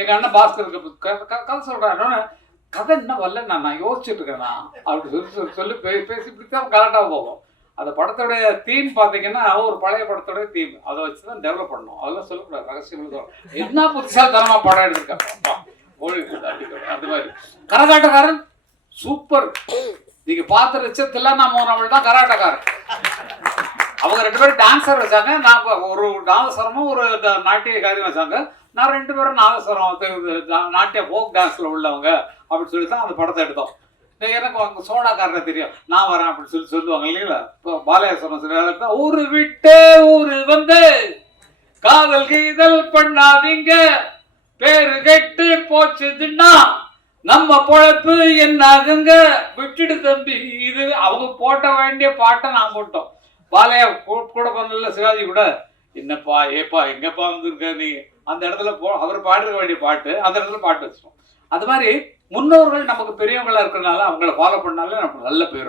எங்க அண்ணன் பாஸ்கருக்கு கதை சொல்றாரு. கதை என்ன வரல நான் யோசிச்சுட்டு இருக்கேண்ணா அப்படி சொல்லி பேசி இப்படித்தான் கரெக்டாக போகும். அந்த படத்தோடைய தீம் பார்த்தீங்கன்னா ஒரு பழைய படத்தோடைய தீம், அதை வச்சு தான் டெவலப் பண்ணணும். அதெல்லாம் சொல்லக்கூடாது, ரகசியம். என்ன புதுசாக தரமா படம் எடுத்திருக்கேன் அந்த மாதிரி. கரகாட்டக்காரன் சூப்பர். நீங்க பார்த்த ரிச்சத்தில் நம்ம தான் கராட்டக்காரன். அவங்க 2 பேரும் டான்ஸர் வச்சாங்க, நான் ஒரு நாதஸ்வரமும் ஒரு நாட்டிய காரியம் வச்சாங்க. நான் 2 பேரும் நாதஸ்வரம் நாட்டிய ஃபோக் டான்ஸ்ல உள்ளவங்க அப்படின்னு சொல்லி தான் அந்த படத்தை எடுத்தோம். எனக்கு அவங்க சோடாக்காரனை தெரியும், நான் வரேன் அப்படின்னு சொல்லுவாங்க இல்லைங்களா. இப்போ பாலயேஸ்வரன் ஊரு விட்டு ஊரு வந்து காதல் கீதல் பண்ணாதீங்க, பேரு கெட்டு போச்சுதுன்னா நம்ம பொழப்பு என்ன ஆகுங்க, விட்டுடு தம்பி. இது அவங்க போட்ட வேண்டிய பாட்டை நான் போட்டோம். பாலையா கூட பண்ணல சிவாஜி கூட, என்னப்பா ஏப்பா எங்கப்பா வந்துருக்க நீ, அந்த இடத்துல அவர் பாடுற வேண்டிய பாட்டு அந்த இடத்துல பாட்டு வச்சிட்டோம். அது மாதிரி முன்னோர்கள் நமக்கு பெரியவங்களா இருக்கிறனால அவங்கள ஃபாலோ பண்ணாலே நமக்கு நல்ல பேர்.